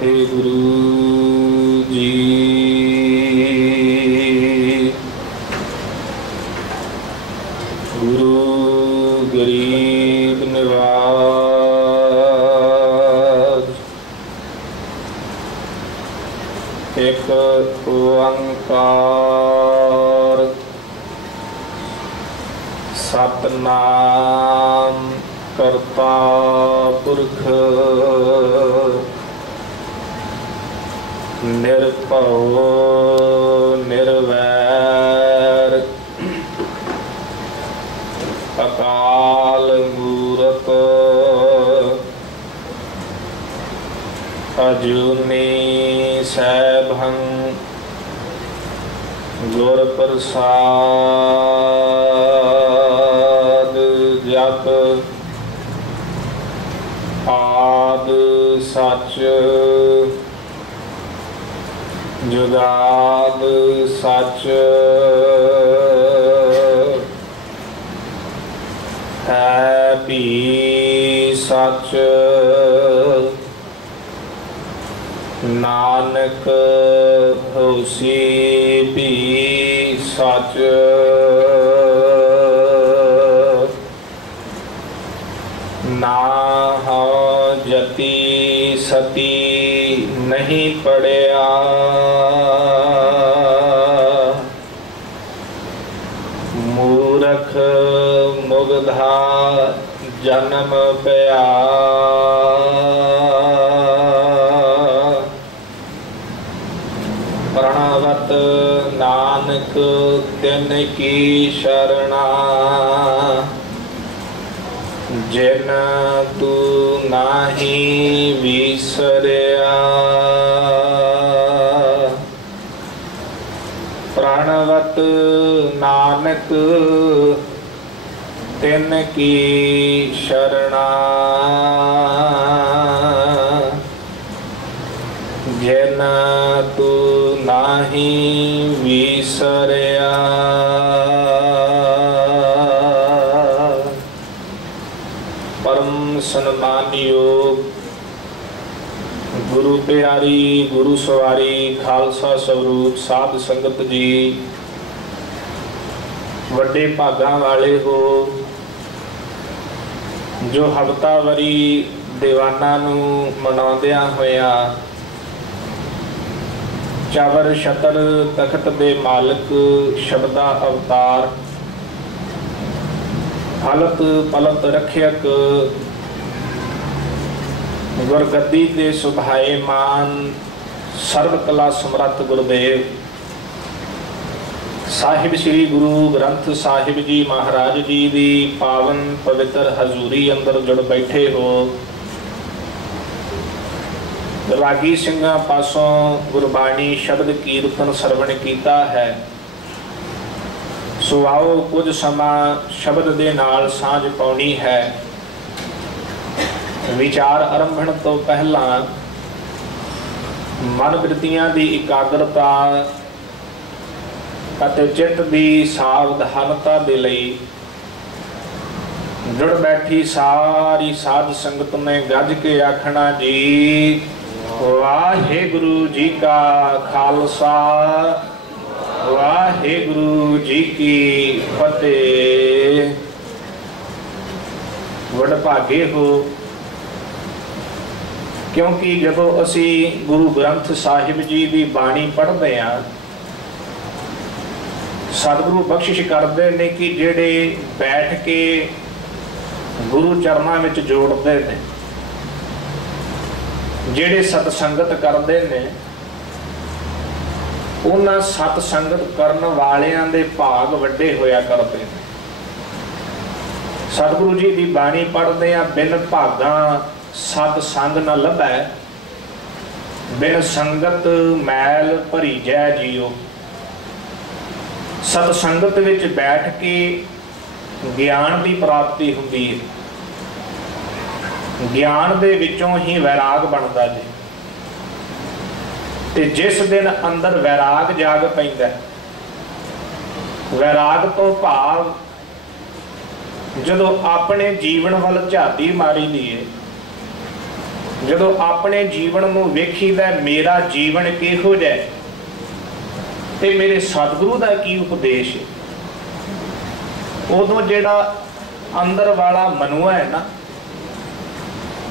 वाहेगुरु जी। गुरु गरीब निवाज, एक ओंकार सतनाम करता पुरख निर्भव निर्वैर अकाल मूरत अजूनी सैभं गुर प्रसाद जप आद सच जुगाद सच है भी सच नानक होसी भी सच ना हो जति सती नहीं पड़िया मूरख मुग्धा जन्म पया प्रणवत नानक तिन की शरणा जिन तू नाही विसरिया प्रणवत नानक तिन की शरणा जिन तू नाही विसरिया परम सन्मानयोग गुरु प्यारी गुरु सवारी खालसा स्वरूप साध संगत जी वड्डे भागां वाले हो जो हफ्तावारी दीवाना नूं मनाउंदियां होया चावर छतर तखत दे मालिक शब्दा अवतार हलत पलत रखियक गुरगद्दी ते सुभाएमान सर्व कला समर्थ गुरुदेव साहिब श्री गुरु ग्रंथ साहिब जी महाराज जी दी पावन पवित्र हजूरी अंदर जुड़ बैठे हो रागी सिंघां पासों गुरबाणी शब्द कीर्तन सरवण कीता है सो आओ कुछ समा शब्द दे नाल सांझ पाउणी है। विचार आरंभण तो पहला मन वृत्तियां दी एकाग्रता ਅਤੇ चित्त दी सावधानता दे लई जुड़ बैठी सारी साध संगत ने गज के आखना जी वाहेगुरु जी का खालसा वाहेगुरु जी की फतेह। वडभागे हो क्योंकि जदों असी गुरु ग्रंथ साहिब जी की बाणी पढ़ते हैं सतगुरु बख्शिश करते ने कि जेड़े बैठ के गुरु चरणों में जोड़ते हैं जेड़े सतसंगत करते हैं उन्हां सतसंगत करन वालियां दे भाग वड्डे होया करते हैं। सतगुरु जी की बाणी पढ़ते हैं बिन भागा सतसंग न लभै बिन संगत मैल भरी जै जियो। सतसंगत विच बैठ के ज्ञान की प्राप्ति हुंदी है ज्ञान दे विचों ही वैराग बनता जी ते जिस दिन अंदर वैराग जाग पैंदा वैराग तो भाव जदों अपने जीवन वाल झाती मारी दी है जदों अपने जीवन में वेखीदा मेरा जीवन किहो जिहा ते मेरे सतगुरु का की उपदेश है, उदों जिहड़ा अंदर वाला मनुआ है ना,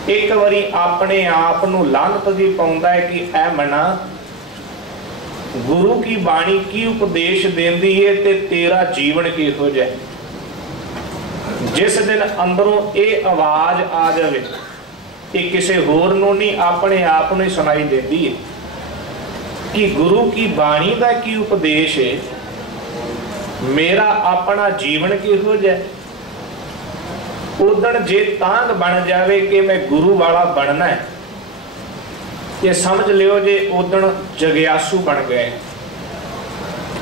एक बारी अपने आप नूं लानत भी पाउंदा है कि ऐ मना, गुरु की बाणी की उपदेश देंदी है ते तेरा जीवन किहो जिहा। जिस दिन अंदरों ये आवाज आ जाए, ये किसी होर नूं नहीं अपने आप नूं सुनाई देती है कि गुरु की बाणी का की उपदेश है, मेरा अपना जीवन किहो जिहा। उदण जे तांग बन जाए कि मैं गुरु वाला बनना है, ये समझ लियो जे उदण जगियासू बन गए,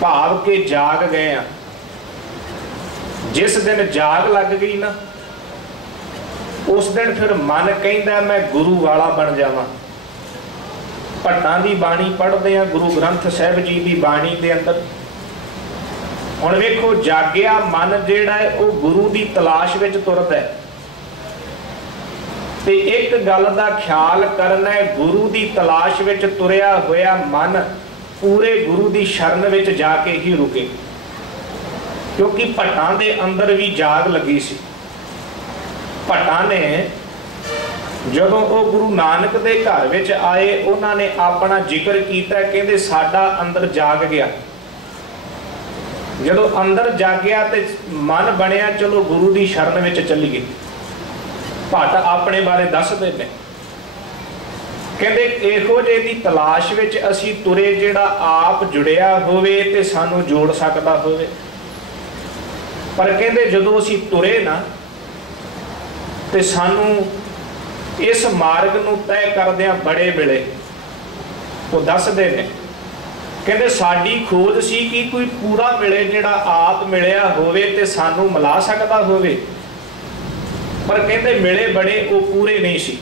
भाव के जाग गए हैं। जिस दिन जाग लग गई ना, उस दिन फिर मन कहता मैं गुरु वाला बन जावां। भट्टां दी बाणी पढ़ते हैं, गुरु ग्रंथ साहिब जी की बाणी के अंदर हुण वेखो जागिया मन जिहड़ा है वो गुरु की तलाश विच तुरदा है। ते एक गल दा ख्याल करना है, गुरु की तलाश विच तुरिया होया मन पूरे गुरु की शरण विच जाके ही रुके, क्योंकि भट्टां दे अंदर भी जाग लगी सी। भट्टां ने जदों वो गुरु नानक दे घर विच आए, उन्होंने अपना जिक्र किया, कहंदे साडा अंदर जाग गया। जदों अंदर जागया तो मन बनया चलो गुरु की शरण में चली गई। भट्ट अपने बारे दसदे ने, कहंदे इहो जे दी तलाश विच असी तुरे जिहड़ा आप जुड़िया होवे ते सानू जोड़ सकदा होवे, पर कहंदे जदों असी तुरे ना ते सानू इस मार्ग नूं तय करदिआं बड़े मिले। वो दसदे ने, कहते साडी खोज सी कि कोई पूरा मिले जिहड़ा आप मिलिया होवे ते सानू मिला सकदा होवे, पर कहते मिले बड़े वो पूरे नहीं सी।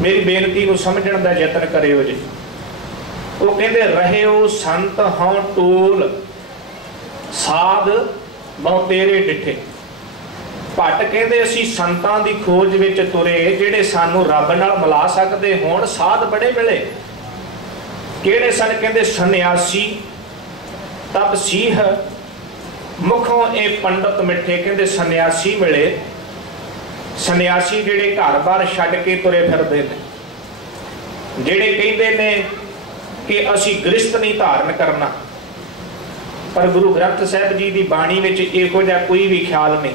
मेरी बेनती को समझण दा यतन करियो जी। वो कहते रहे हो संत हों टोल, साध बहु तेरे डिठे। भट्ट कहते असी संतां दी खोज विच तुरे जिहड़े सानू रब नाल मिला सकदे होण। साध बड़े मिले, किहड़े सन? कहते सन्यासी तपसीह मुखों ए पंडित मिठे। कहते सन्यासी मिले, सन्यासी जिहड़े घर बार छड्ड के तुरे फिरदे ने, जिहड़े कहंदे ने कि असी गृहस्थ नहीं धारण करना, पर गुरु ग्रंथ साहिब जी की बाणी विच इहो जिहा कोई भी ख्याल नहीं।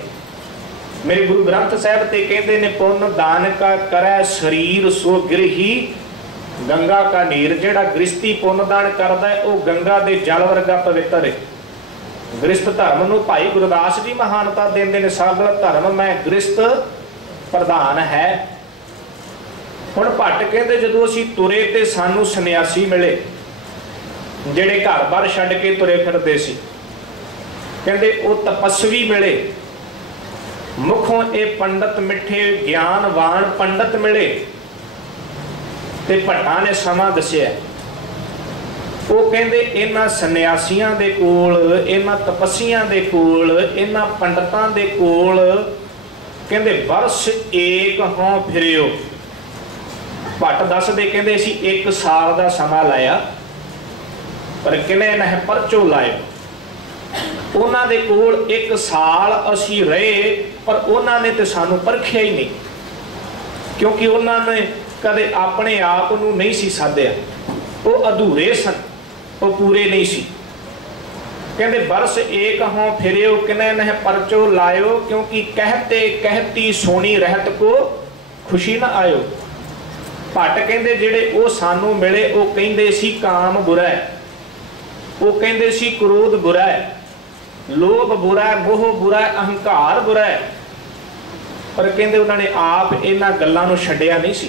मेरे गुरु ग्रंथ साहिब ते कहते ने पुण्य दान का करै शरीर सो गृही गंगा का नीर। जिहड़ा गृहस्थी पुण्य दान करदा है वो गंगा दे जल वर्गा पवित्र है। गृहस्थ धर्म नूं भाई गुरदास जी महानता देंदे ने, सगल धर्म मैं गृहस्थ प्रधान है। हुण भट्ट कहंदे जदों असीं तुरे ते सानू सन्यासी मिले जिहड़े घर बार छड्ड के तुरे फिरदे सी। कहंदे वो तपस्वी मिले, मुखों ए पंडित मिठे ज्ञानवान पंडित मिले। ते भट्टां ने समा दस्सिया, वो कहंदे इन्हां सन्यासियां दे कोल, इन्हां तपस्सियां दे कोल, इन्हां पंडितां दे कोल कहंदे वर्ष एक हों फिरियो। भट्ट दसदे कहंदे असीं 1 साल दा समा लाया, पर किने नह परचो लाए। उन्हां दे कोल 1 साल असीं रहे, पर उन्हां ने ते सानू परखिया ही नहीं, क्योंकि उन्होंने कदे अपने आप नूं नहीं सी साधिया। वो अधूरे सन, वो पूरे नहीं सी। कहते बरस एक हों फिरियो किने नह परचो लायो, क्योंकि कहते कहती सोनी रहत को खुशी ना आयो। भट्ट कहते जिहड़े वो सानू मिले वो कहंदे सी काम बुरा है, वो कहंदे सी क्रोध बुरा है, लोभ बुरा है, मोह बुरा है, अहंकार बुरा है। पर कहंदे उन्होंने आप इन्हां गल्लां नूं छड्डिया नहीं सी,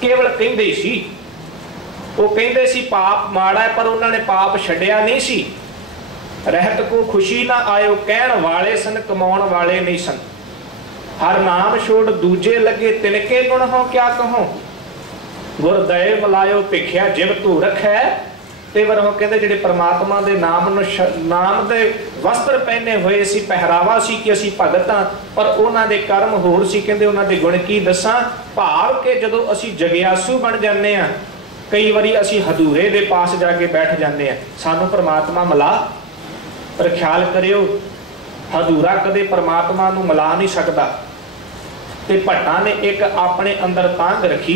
केवल कहंदे सी। वो कहंदे सी पाप माड़ा है, पर उन्होंने पाप छड्डिया नहीं सी। रहत को खुशी ना आयो, कहण वाले सन कमाउण वाले नहीं सन। हर नाम छोड़ दूजे लगे तिनके गुण हो क्या कहो, गुर दए मिलायो भिखिया जिव तू रखै ते वार कहते जिहड़े परमात्मा के नाम के वस्त्र पहने हुए सी, पहरावा सी कि असी भगत हाँ, पर उन्हां दे कर्म होर सी। कहते उन्हां दे गुण की दसां, भाव के जदों असी जगियासू बन जाने आ, कई बारी असी हदूरे दे पास जाके बैठ जाने आ, सानू परमात्मा मिला। पर ख्याल करियो हदूरा कदे परमात्मा नू मिला नहीं सकता। ते भट्टां ने एक अपने अंदर तांग रखी,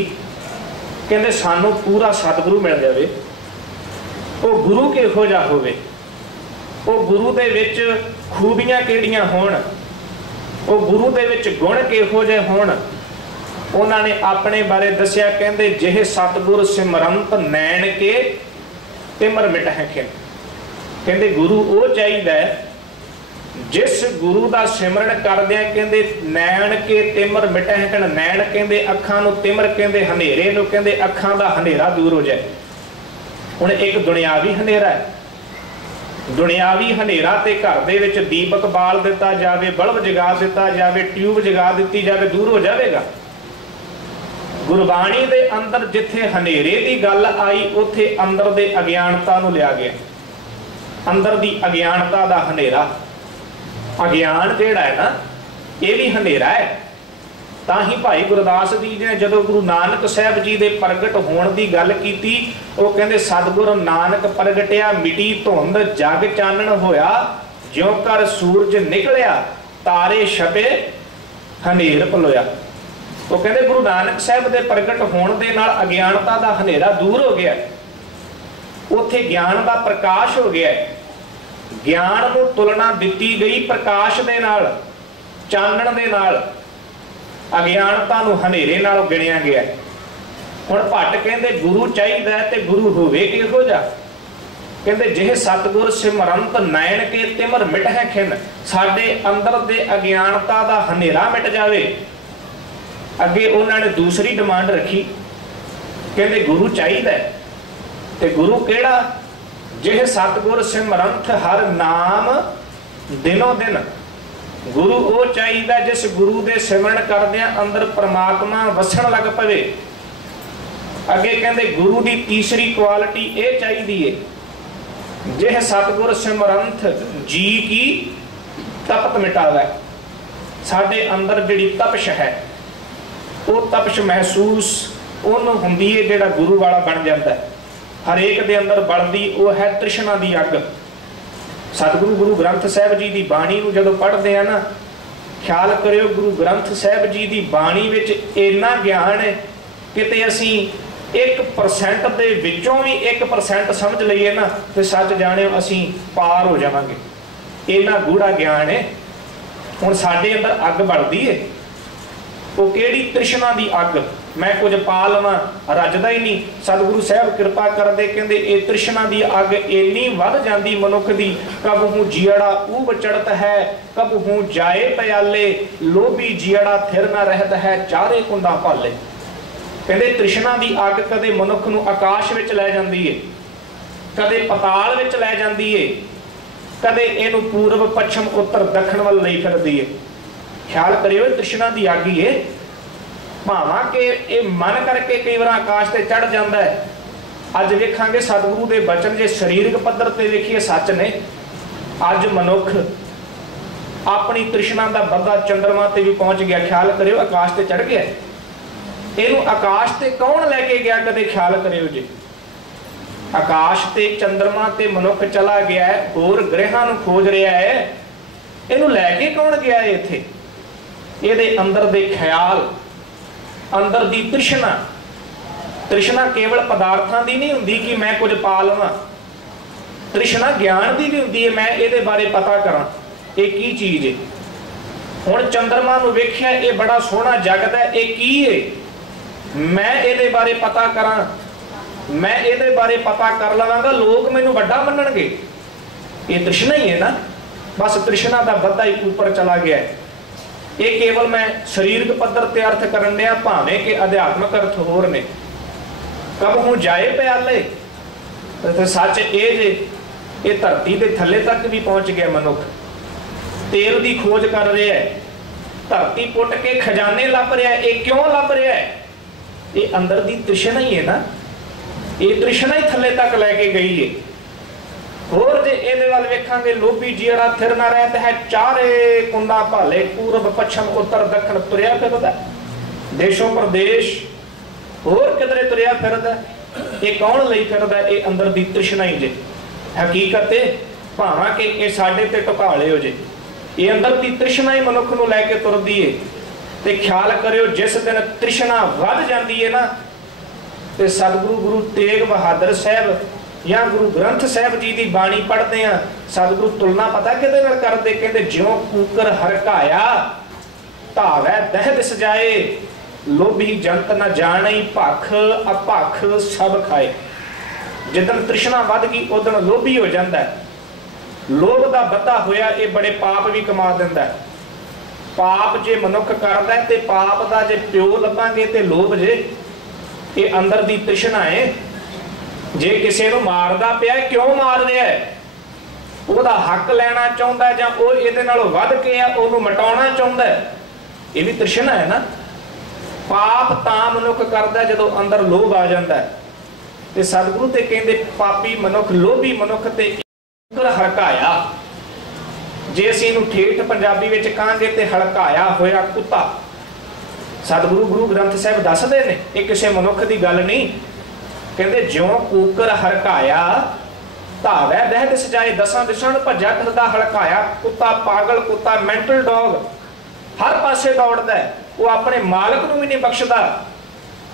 कहते सानू पूरा सतगुरु मिल जाए। वो गुरु किहो जिहा होवे, वो गुरु दे विच खूबियां किहड़ियां होण, वो गुरु दे विच गुण किहो जिहे होण। उन्होंने अपने बारे दसिया, कहते जिह सतगुर सिमरंत नैन के तिमर मिटह खिन। कहते गुरु वो चाहिए जिस गुरु का सिमरन करदिया कहते नैन के तिमर मिटह खिन। नैन कहते अखां नूं, तिमर कहते हनेरे नूं, कहते अखां दा हनेरा दूर हो जाए। हुण एक दुनियावी हनेरा है, दुनियावी हनेरा ते घर दे विच दीपक बाल दिता जावे, बल्ब जगा दिता जावे, ट्यूब जगा दी जावे, दूर हो जाएगा। गुरबाणी दे अंदर जिथे हनेरे की गल आई, उथे अंदर दे अज्ञानता नूं लिया गया। अंदर दी अज्ञानता दा हनेरा, अज्ञान जिहड़ा है ना, ये भी हनेरा है। तां ही भाई गुरदास जी ने जदों गुरु नानक साहब जी दे प्रगट होण दी गल कीती, वो कहंदे सतगुर नानक प्रगटिया, मिटी धुंध जग चानण होया, ज्यों कर सूरज निकलिया, तारे छपे हनेर पलोया। वो कहते गुरु नानक साहब के प्रगट होने दे नाल अज्ञानता का हनेरा दूर हो गया, उत्थे ज्ञान का प्रकाश हो गया। ज्ञान को तुलना दी गई प्रकाश दे नाल, चानण दे नाल, अज्ञानता नूं हनेरे नाल गिणिया गया। हुण भट्ट कहते गुरु चाहिए ते गुरु होवे किहो जिहा। कहते जिह सतगुर सिमरंत नैन के तिमर मिटह खिन, साडे अंदर दे अज्ञानता का हनेरा मिट जावे। अगे उन्होंने दूसरी डिमांड रखी, कहते गुरु चाहिए ते गुरु केड़ा, जिह सतगुर सिमरंत हर नाम दिनों दिन। गुरु वो चाहिए जिस गुरु के सिमरन करदिया अंदर परमात्मा वसण लग पवे। अगे कहते गुरु की तीसरी क्वालिटी ये चाहिए, जिह सतगुर सिमरंत जी की तपत मिटावे। साडे अंदर जिहड़ी तपश है, वो तपश महसूस उन्होंने हुंदी है जिहड़ा गुरु वाला बन जाता है। हरेक दे अंदर बढ़ती वो है तृष्णा की अग। सतगुरु गुरु ग्रंथ साहब जी की बाणी को जदों पढ़ते हैं ना, ख्याल करियो गुरु ग्रंथ साहब जी की बाणी विच इन्ना ज्ञान है, किते असी 1% दे विचों भी 1% समझ लईए ना, तो सच जाने असी पार हो जावांगे। इन्ना गूढ़ा ज्ञान है। हुण साडे अंदर अग बढ़ती है, वो केड़ी तृष्णा की अग। मैं कुछ पा लवां, रजदा ही नहीं। सतगुरु साहब कृपा करदे, कहंदे ये तृष्णा की अग इन्नी वध जांदी मनुख दी, कब हूँ जियड़ा ऊब चढ़त है, कब हूँ जाए प्याले, लोभी जियड़ा थिर ना रहत है, चारे कुंडा पाले। कहंदे तृष्णा की अग कदे मनुख नूं आकाश विच लै जांदी है, कदे पताल विच लै जांदी है, कदे इहनूं पूर्व पश्चिम उत्तर दक्षिण वल लई फिरदी है। ख्याल करियो तृष्णा की अग ही है। भावां के ये मन करके कई बार आकाश से चढ़ जाता है। अज वेखांगे सतगुरु के बचन जे शरीरक पद्धर से वेखिए सच ने। अज मनुख अपनी तृष्णा का बद्दा चंद्रमा ते भी पहुंच गया। ख्याल करियो आकाश से चढ़ गया। इनू आकाश से कौन लैके गया, कदे ख्याल करियो जी। आकाश ते चंद्रमा ते मनुख चला गया है, होर ग्रहां नूं खोज रहा है। इनू लैके कौन गया है इत्थे? इहदे अंदर दे ख्याल, अंदर दी तृष्णा। तृष्णा केवल पदार्थां दी नहीं हुंदी कि मैं कुछ पा लवां। तृष्णा ज्ञान दी भी हुंदी है, मैं इहदे बारे पता करां ये की चीज है। हुण चंद्रमा नूं वेखिया, ये बड़ा सोहना जगत है, ये की है, मैं इहदे बारे पता करां, मैं इहदे बारे पता कर लवांगा, लोग मैनूं वड्डा मन्नणगे। ये तृष्णा ही है ना। बस तृष्णा का बद्दा ही ऊपर चला गया है। ये केवल मैं शरीरक पद्धर ते अर्थ करन दिया, भावें कि अध्यात्मक अर्थ होर ने। कब हूँ जाए प्याले, तो सच ये जे ये धरती के थले तक भी पहुंच गया मनुख। तेल की खोज कर रहा है, धरती पुट के खजाने लभ रहा है। ये क्यों लभ रहा है? ये अंदर की तृष्णा ही है ना। ये तृष्णा ही थले तक लैके गई है। होर जे इहदे वल वेखांगे, लोभी जिहड़ा थिर ना रहत है, चारे कुंदा भाले, पूरब पश्चिम उत्तर दक्षिण तुरिया फिरदा, देशों प्रदेश होर किधरे तुरिया फिरदा। ये कौन लई फिरदा? ये अंदर दी तृष्णा ही जे। हकीकत है भावां कि ये साडे ते ढकाले हो जे, ये अंदर दी तृष्णा ही मनुख नूं लैके तुरदी है। ते ख्याल करियो, जिस दिन तृष्णा वध जांदी है ना, ते सतगुरु गुरु तेग बहादुर साहब या गुरु ग्रंथ साहब जी की बाणी पढ़ते हैं, सतगुरु तुलना पता किहदे नाल करदे, कहंदे ज्यों कूकर हरकाया धावै दह दिस जाए, लोभी जंत न जाने भख अपख सब खाए। जिदन तृष्णा वध गई उदन लोभी हो जाता है। लोभ का बता होया ये बड़े पाप भी कमा दिंदा है। पाप जे मनुख करदा है ते पाप का जे प्यो लभांगे ते लोभ जे, ये अंदर दी तृष्णा है। जे किसी नूं मारदा पिया, क्यों मार रहा है? ਉਹਦਾ हक लेना चाहता है, ਜਾਂ ਉਹ ਇਹਦੇ ਨਾਲੋਂ ਵੱਧ ਕੇ ਆ ਉਹਨੂੰ ਮਟਾਉਣਾ ਚਾਹੁੰਦਾ ਹੈ। ਇਹ ਵੀ ਤ੍ਰਿਸ਼ਨਾ ਹੈ ਨਾ। पाप ਤਾਂ ਮਨੁੱਖ ਕਰਦਾ ਜਦੋਂ ਅੰਦਰ ਲੋਭ ਆ ਜਾਂਦਾ ਹੈ। ਤੇ ਸਤਿਗੁਰੂ ਤੇ ਕਹਿੰਦੇ ਪਾਪੀ ਮਨੁੱਖ, ਲੋਭੀ ਮਨੁੱਖ ਤੇ ਹਲਕਾਇਆ। ਜੇ ਅਸੀਂ ਇਹਨੂੰ ਠੇਠ ਪੰਜਾਬੀ ਵਿੱਚ ਕਹਾਂਗੇ ਤੇ ਹਲਕਾਇਆ ਹੋਇਆ ਕੁੱਤਾ। ਸਤਿਗੁਰੂ ਗੁਰੂ ਗ੍ਰੰਥ ਸਾਹਿਬ ਦੱਸਦੇ ਨੇ ਇਹ ਕਿਸੇ ਮਨੁੱਖ ਦੀ ਗੱਲ ਨਹੀਂ। ਕਹਿੰਦੇ ਜਿਉਂ ਕੂਕਰ ਹਲਕਾਇਆ ਧਾਵੈ ਦਹਿ ਦਿਸ ਜਾਏ, ਦਸਾਂ ਦਿਸ਼ਾਂ ਨੂੰ ਭੱਜਾ ਫਿਰਦਾ ਹਲਕਾਇਆ ਕੁੱਤਾ, ਪਾਗਲ ਕੁੱਤਾ, ਮੈਂਟਲ ਡੌਗ, हर पासे दौड़ता है, वो अपने मालक नूं भी नहीं बख्शदा।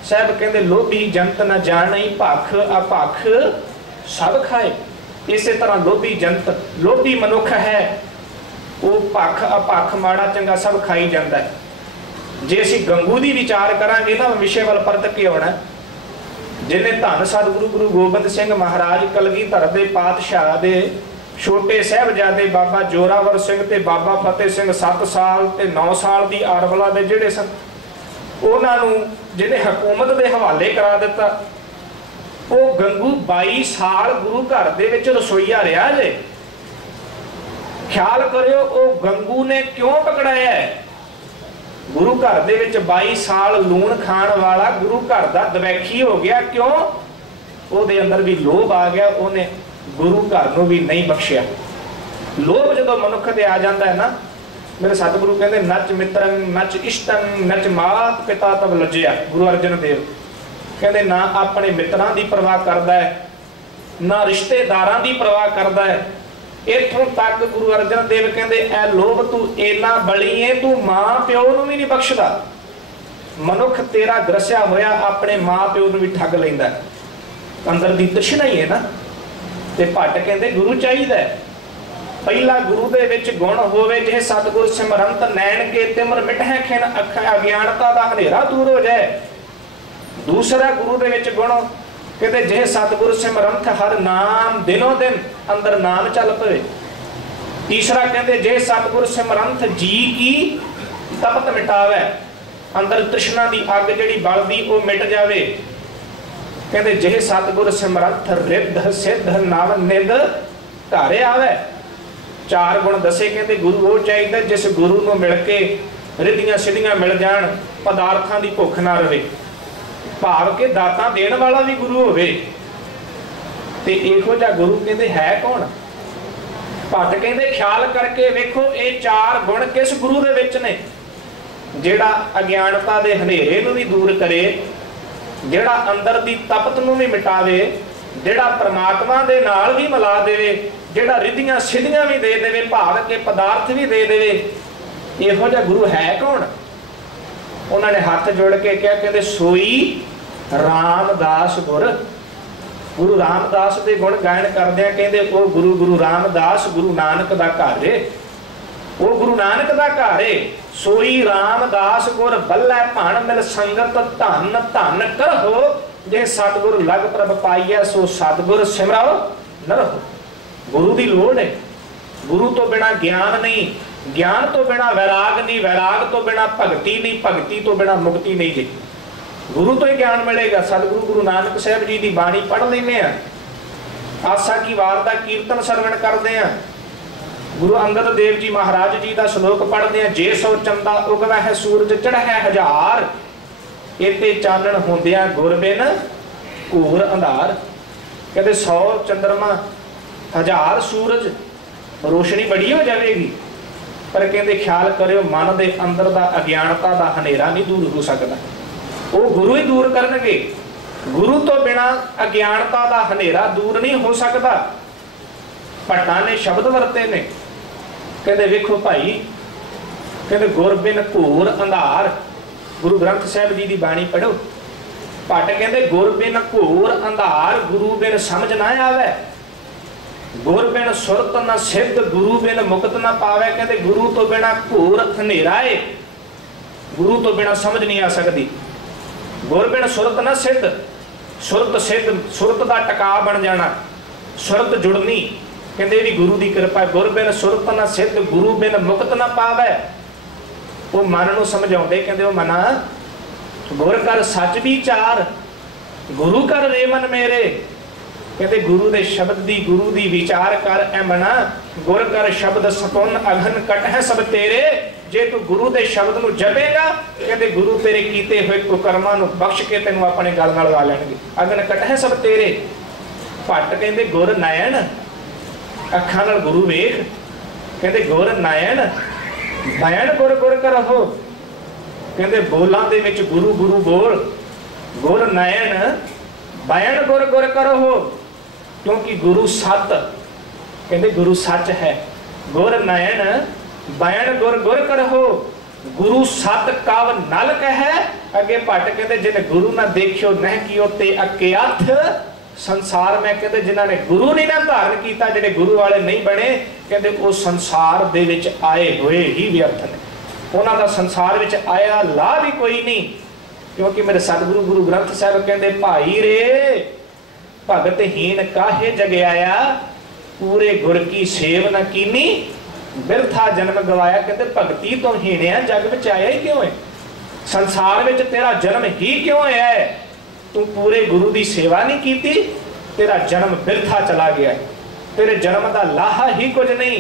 साहब कहते लोभी जंत न जाने भख अपख सब खाए। इस तरह लोभी जंत, लोभी मनुख है, वो भख अपख माड़ा चंगा सब खाई जाता है। जे असीं गंगू दी विचार करांगे ना, विषय वाल परत के आउणा, जिन्हें धन सतगुरु गुरु गोबिंद सिंह महाराज कलगीधर दे पातशाह दे छोटे साहबजादे बाबा जोरावर सिंह ते बाबा फतेह सिंह 7 साल ते 9 साल की आरवला दे जिहड़े सन, उन्हां नूं जिहने हुकूमत दे हवाले करा दिता। वो गंगू 22 साल गुरु घर दे विच रसोईया रहा जे। ख्याल करियो वो गंगू ने क्यों पकड़ाया है? गुरु घर दे विच 22 साल लूण खाण वाला गुरु घर दा दवैखी हो गया। क्यों? ਉਹਦੇ अंदर भी लोभ आ गया, ਉਹਨੇ गुरु घर नूं भी नहीं बख्शिया। लोभ जदों मनुख ते आ जाता है ना, मेरे सतगुरु कहते नच मित्रं नच इष्टं नच मात पिता तब लज्जिया। गुरु अर्जन देव कहते ना अपने मित्रां दी परवाह करता है, ना रिश्तेदारां दी परवाह करता है। इत्थों तक गुरु अर्जन देव कहते ऐ लोभ तू इन्ना बली है, तू मां प्यो नूं भी नहीं बख्शदा। मनुख तेरा ग्रसिया होया अपने मां प्यो नूं भी ठग लैंदा। अंदर दी तृष्णा ही है ना। ते भट्ट कहते गुरु चाहिए। पहला गुरु दे विच गुण होवे जे सतगुर सिमरंत नैन के तिमर मिटै खिन अख अज्ञानता दा हनेरा दूर हो जाए। दूसरा गुरु दे विच गुण कहते जे सतगुर सिमरंत हर नाम दिनों दिन अंदर नाम चल पवे। तीसरा कहते जे सतगुर सिमरंत जी की तपत मिटावे, अंदर तृष्णा दी अग जिहड़ी बलदी वो मिट जावे। कहते जे सतगुर सिमरंत रिद्ध सिद्ध नाम निध घरे आवे। 4 गुण दसे कहते गुरु वो चाहिए जिस गुरु को मिल के रिद्धियां सिद्धियां मिल जान, पदार्थां की भुख ना रहे, भाव के दातां देण वाला भी गुरु होवे। ते इहो जिहा गुरु कहते है कौन? भट्ट कहते ख्याल करके वेखो ये 4 गुण किस गुरु दे विच ने, जिहड़ा अज्ञानता दे हनेरे नूं भी दूर करे, जिहड़ा अंदर दी तपत नूं भी मिटावे, जिहड़ा परमात्मा दे नाल भी मिला देवे, जिहड़ा रिद्धियां सिद्धियां भी दे देवे, भाव के पदार्थ भी दे देवे। इहो जिहा गुरु है कौन? उन्होंने हाथ जोड़ के क्या कहते सोई रामदास गुर। गुरु रामदास के गुण गायन करदे कहते वो गुरु गुरु रामदास गुरु नानक दा घर है। वो गुरु नानक दा घर है। सोई रामदास गुर बल्लै भण मिल संगत धन धन करहो, जे सतगुर लग प्रभ पाइया सो सतगुर सिमराओ न रहो। गुरु की लोड़ है। गुरु तो बिना ज्ञान नहीं, ज्ञान तो बिना वैराग नहीं, वैराग तो बिना भगती नहीं, भगती तो बिना मुक्ति नहीं जी। गुरु तो ही ज्ञान मिलेगा। सतगुरु गुरु नानक साहब जी की बाणी पढ़ लेने, आसा की वार का कीर्तन सरवण करते हैं, गुरु अंगद देव जी महाराज जी का श्लोक पढ़ते हैं, जे सो चंदा उगवा है सूरज चढ़ है हजार, इते चानन होंदिया गुर बिन घोर अंधार, कहते 100 चंद्रमा 1000 सूरज रोशनी बड़ी हो जाएगी, पर कहते ख्याल करो मन के अंदर का अज्ञानता का हनेरा नहीं दूर हो सकता, वो गुरु ही दूर करनगे। गुरु तो बिना अज्ञानता का हनेरा दूर नहीं हो सकता। भट्टां ने शब्द वरते ने, कहते वेखो भाई, कहते गुर बिन घोर अंधार, गुरु ग्रंथ साहिब जी की बाणी पढ़ो। भट्ट कहते गुर बिन घोर अंधार, गुरु बिन समझ ना आवे, गुर बिन सुरत न सिद्ध, गुरु बिन मुक्त न पावे। कहते गुरु तो बिना घोर हनेरा है, गुरु तो बिना समझ नहीं आ सकती। गुर बिन सुरत न सिद्ध, सुरत सिद्ध, सुरत का टका बन जाना, सुरत जुड़नी, कहते भी गुरु की कृपा। गुर बिन सुरत न सिद्ध, गुरु बिन मुक्त न पावे। वो मन नूं समझाउंदे, कहते वो मना गुर कर सच विचार, गुरु कर रे मन मेरे। कहते गुरु दे शब्द दी, गुरु दी विचार कर ऐ मना, गुर कर शब्द सपुन अघन कट है सब तेरे। जे तू गुरु दे शब्द नूं जपेगा, कहते गुरु तेरे कीते हुए कुकर्मां नूं बख्श के तैनूं अपने गल नाल ला लैणगे। अघन कट है सब तेरे। भट्ट कहते गुर नयन, अखां नाल गुरु वेख, कहते गुर नयन बयान गुर गुर करहो। कहते बोलां दे विच गुरु गुरु बोल, गुर नयन बयान गुर गुर करहो, क्योंकि गुरु सत, कहते गुरु सच है। गुर नयन बयान गुर गुर करहो, गुरु सत कव नल कह। अगे भट्ट कहते जिन्हें गुरु ना देखियो नह कियो ते अज्ञात संसार में, कहते जिन्हों ने गुरु नहीं ना धारण किया, जिहड़े गुरु वाले नहीं बने, कहते वो संसार दे विच आए हुए ही व्यर्थ ने, उन्हों का संसार विच आया ला भी कोई नहीं। क्योंकि मेरे सतगुरु गुरु ग्रंथ साहिब कहते भाई रे भगत हीन काहे जग आया, पूरे गुर की सेव न कीनी, बिरथा जन्म गवाया। कहते भगती तो हीणिया जग विच आया ही क्यों है, संसार विच तेरा जन्म ही क्यों है, तू पूरे गुरु की सेवा नहीं की, तेरा जन्म बिरथा चला गया, तेरे जन्म का लाहा ही कुछ नहीं।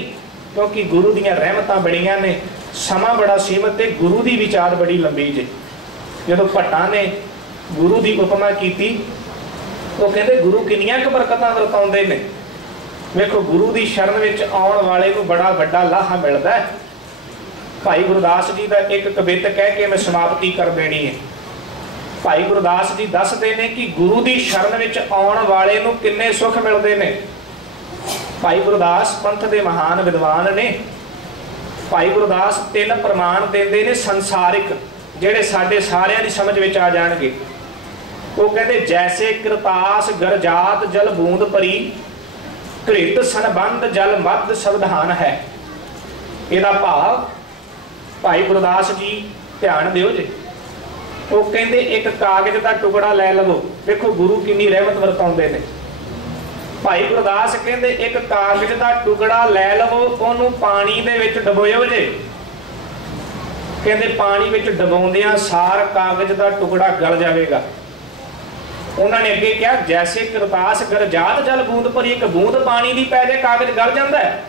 क्योंकि गुरु दियां रहमतां बड़ियां ने, समा बड़ा सीमित है, गुरु की विचार बड़ी लंबी जे। जो भट्टां ने गुरु की उपमा की, वो कहते गुरु किनियां क बरकतां वरताउंदे ने। वेखो गुरु की शरण विच आउण वाले को बड़ा वड्डा लाहा मिलदा है। भाई गुरदास जी का एक कवित कह के मैं समाप्ति कर देनी है। भाई गुरदास जी दसदे ने कि गुरु की शरण विच आउण वाले नूं किन्ने सुख मिलदे ने। भाई गुरदास पंथ के महान विद्वान ने। भाई गुरदास 3 प्रमाण देंदे ने संसारिक, जेड़े साडे सारियां दी समझ विच आ जाणगे। वो कहते जैसे कृतास गरजात जल बूंद परी, घृत संबंध जल मद सावधान है। इहदा भाव भाई गुरदास जी ध्यान दिओ जी। वो कहते एक कागज का टुकड़ा लै लवो, देखो गुरु किन्नी रहमत वरताउंदे ने। भाई गुरदास कहते एक कागज का टुकड़ा लै लवो, ओनू पानी दे विच डबोयो जे। कहते पानी विच डबाउंदियां सार कागज का टुकड़ा गल जाएगा। उन्होंने अगे क्या जैसे करतास गरजात जल बूंद पर, एक बूंद पानी की पै जाए कागज गल जाता है।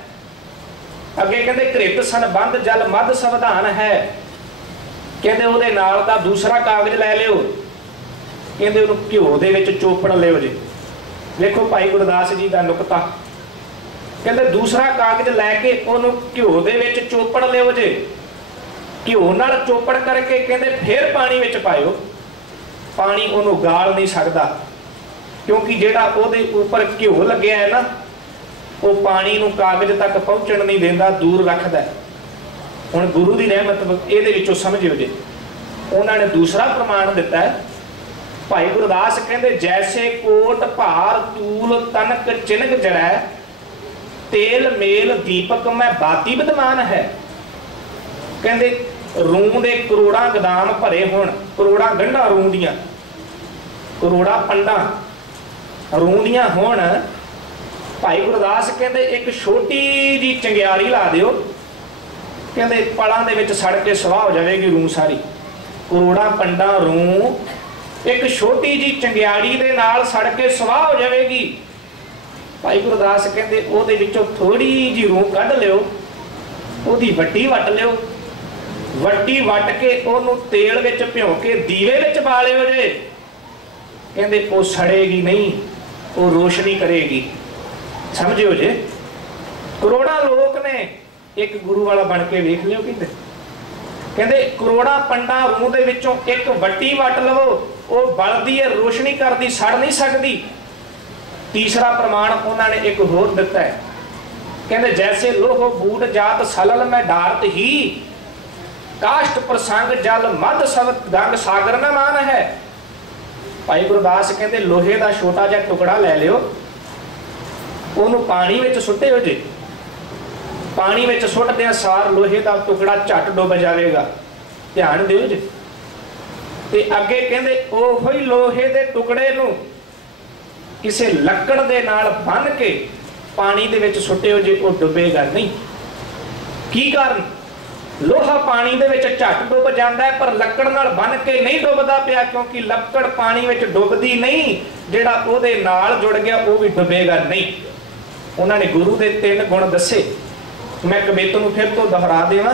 अगे कहते घृत संबंध जल मद सावधान है। कहते उहदे नाल दा दूसरा कागज लै लिओ, कहते उहनूं घिओ दे विच चोपड़ लिओ जी। देखो भाई गुरदास जी का नुकता, कहते दूसरा कागज लैके उहनूं घिओ दे विच चोपड़ लिओ जी। घिओ नाल चोपड़ करके कहते फिर पानी विच पाओ, पानी उन्होंने गाल नहीं सकता, क्योंकि जेड़ा उहदे उपर घिओ लग्या है ना, वो पानी नूं कागज तक पहुँचण नहीं देंदा, दूर रखता है। हुण गुरु की रहमत इहदे विचों समझिओ जी। उन्होंने दूसरा प्रमाण दिता है। भाई गुरदास कहते जैसे कोट भार तूल तनक चिनक जड़ै, तेल मेल दीपक में बाती विद्वान है। कहते रूं दे करोड़ा गोदाम भरे होण, करोड़ा गंढा रूं दियां, करोड़ा पंडा रूं दियां होण। भाई गुरदास कहते एक छोटी जी चंगियारी ला दिओ, कहते पलां दे विच सड़ के सवाह हो जाएगी रूं सारी। करोड़ा पंडा रूं एक छोटी जी चंगियारी दे नाल सड़ के सवाह हो जाएगी। भाई गुरदास कहते उहदे विचों थोड़ी जी रूं कढ लिओ, उहदी वड्डी वट लिओ, वड्डी वट के ओनू तेल विच भिओ के दीवे विच पा लिओ जे। कहते वो सड़ेगी नहीं, वो रोशनी करेगी। समझियो जे करोड़ा लोग ने एक गुरु वाला बन के वेख लियो। कहते करोड़ा पंडा रूह दे विचों एक वट्टी वट लवो, वो बलदी है, रोशनी करदी, सड़ नहीं सकती। तीसरा प्रमाण उन्होंने एक होर दिता है, कहते जैसे लोह बूट जात सलल में डारत ही, काष्ट प्रसंग जल मध सब गंग सागर न मान है। भाई गुरदास कहते लोहे का छोटा जिहा टुकड़ा लै लियो, ओनू पानी में सुट्टे हो जे, पानी में सुटद्या सार लोहे का टुकड़ा झट डुब जाएगा। ध्यान दिओ जी। ते अगे कहते ओहो ही लोहे के टुकड़े नू किसी लकड़ दे नाल बन के पानी दे विच सुट्टिओ जे, वो डुबेगा नहीं। की कारण? लोहा पानी दे विच झट डुब जाता है, पर लकड़ नाल बन के नहीं डुबदा पिया, क्योंकि लकड़ पानी विच डुबदी नहीं, जिहड़ा उहदे नाल जुड़ गया वो भी डुबेगा नहीं। उन्होंने गुरु के 3 गुण दसे। मैं कविता नूं फिर तो दोहरा देवां।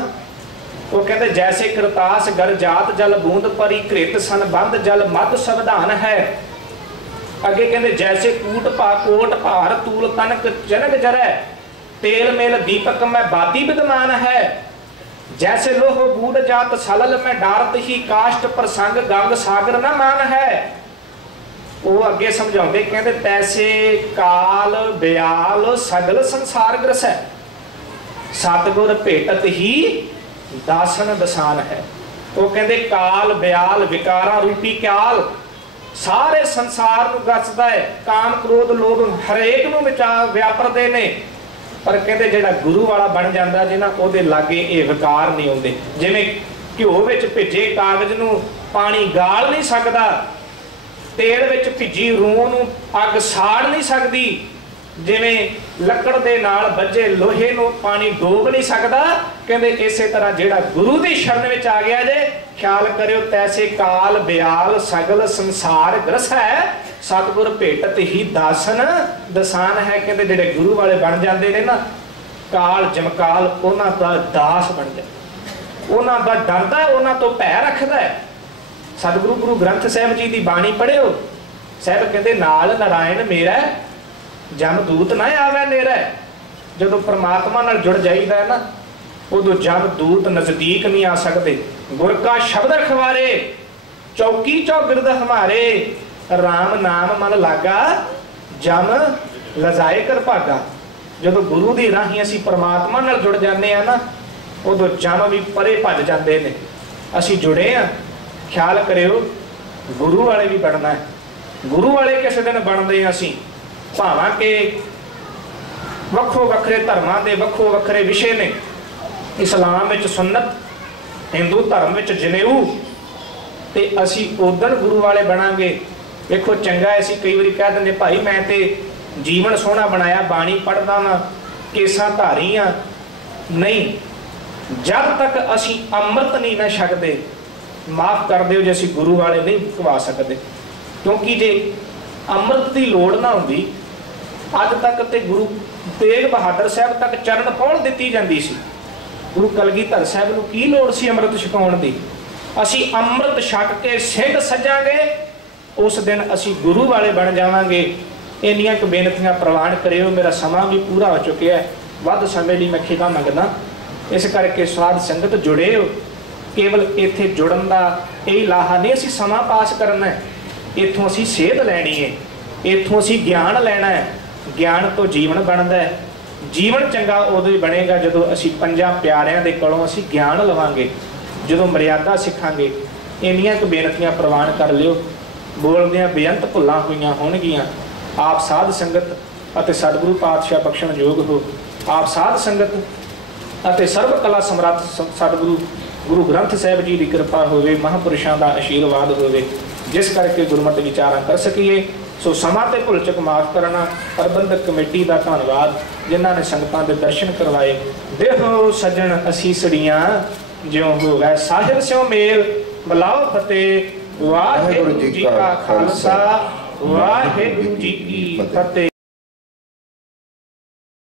वो कहते जैसे करतास गरजात जल बूंद परी, घृत संबंध जल मध संविधान है। अगे कहते जैसे कूट पा कोट भार तूल तनक जनक जरै, तेल मेल दीपक में बाती विद्यमान है। जैसे लोह बूढ़ जात सलल में डारत ही, काष्ट प्रसंग गंग सागर न मान है। वो अगे समझाते कहते तैसे काल ब्याल सगल संसार ग्रस है, सतगुर भेटत ही दासन दसान है। वो कहते काल ब्याल विकारा रूपी काल सारे संसार नूं गसदा है, काम क्रोध लोभ हरेक नूं व्यापरदे ने, पर कहते जिहड़ा गुरु वाला बन जाता जी ना, उहदे लागे ये विकार नहीं आउंदे। जिवें घिओ विच भिजे कागज नूं पानी गाल नहीं सकदा, तेल विच भिजी रूह नूं अग साड़ नहीं सकदी, जिवें लकड़ दे नाल बजे लोहे नूं पानी डोब नहीं सकदा। कहते इसे तरह जिहड़ा गुरु दी शरण विच आ गया जे, ख्याल करियो तैसे काल ब्याल सगल संसार ग्रस है, सतगुर भेटत ही दासन दसान है। कहते जिहड़े गुरु वाले बन जाते ने ना, काल जमकाल उन्हां दा दास बन जाए, उन्हां दा डरदा, उन्हां तो भै रखदा है। सतगुरु गुरु ग्रंथ साहिब जी की बाणी पढ़ियो, साहिब कहते नाल नारायण मेरा जमदूत ना आवे नेरा। जो परमात्मा नाल जुड़ जाइदा है ना, उदों जमदूत नजदीक नहीं आ सकते। गुर का शब्द रखवारे चौकी चौगिरद हमारे, राम नाम मन लागा जम लजाए कर भागा। जो गुरु की राही असी परमात्मा नाल जुड़ जाते हैं ना, उदों जम भी परे भज जाते हैं। असी जुड़े हाँ, ख्याल करियो गुरु वाले भी बनना है। गुरु वाले किस दिन बनते हैं असी, भावां के वक्खो वखरे धर्मां दे वक्खो वखरे विषय ने। इस्लाम विच सुन्नत, हिंदू धर्म विच जनेऊ, ते असी उधर गुरु वाले बनांगे। देखो चंगा असी कई बार कह देंगे भाई मैं ते जीवन सोहना बनाया, बाणी पढ़दा वां, केसां धारी हाँ। नहीं, जब तक असी अमृत नहीं ना छकदे, माफ कर दिओ जे असी गुरु वाले नहीं कहवा सकते। क्योंकि जे अमृत की लोड़ ना होंदी, अज तक ते गुरु तेग बहादुर साहब तक चरण पौड़ दी जाती सी। गुरु कलगीधर साहब नूं की लोड़ सी अमृत छकाउण दी? असी अमृत छक के सिद्ध सजांगे, उस दिन असी गुरु वाले बन जावांगे। इन्नियां क बेनतियां प्रवान करियो। मेरा समा भी पूरा हो चुका है, वध समय लई मैं खिदा मंगदा। इस करके साध संगत जुड़े हो। केवल इत्थे जुड़न दा यही लाहा नहीं, असी समा पास करना है, इत्थों असी सेध लैनी है, इत्थों असी ज्ञान लैना है। ज्ञान तो जीवन बनता है। जीवन चंगा उदों ही बनेगा जदों असी पंजां प्यारिਆਂ दे कोलों असी ज्ञान लवांगे, जदों मर्यादा सिखांगे। इन्नियां क बेनतियां प्रवान कर लियो। बोलदियां बेअंत भुल्लां होईयां होणगीਆਂ। आप साध संगत अते सतगुरु पातशाह बख्शण योग हो। आप साध संगत अते सर्व कला समर्थ सतगुरु गुरु ग्रंथ साहिब जी की कृपा होवे, महापुरुषों का आशीर्वाद होवे, जिस करके गुरमत विचारा कर सकीए। सो समा ते भुल चुक माफ करना। प्रबंधक कमेटी का धन्यवाद जिन्हों ने संगतां दे दर्शन करवाए। देहो सजन असीसड़ियां ज्यों होवै साहिब स्यों मेल, बुलाओ फतेह। वाहिगुरू जी का खालसा, वाहिगुरू जी की फतेह।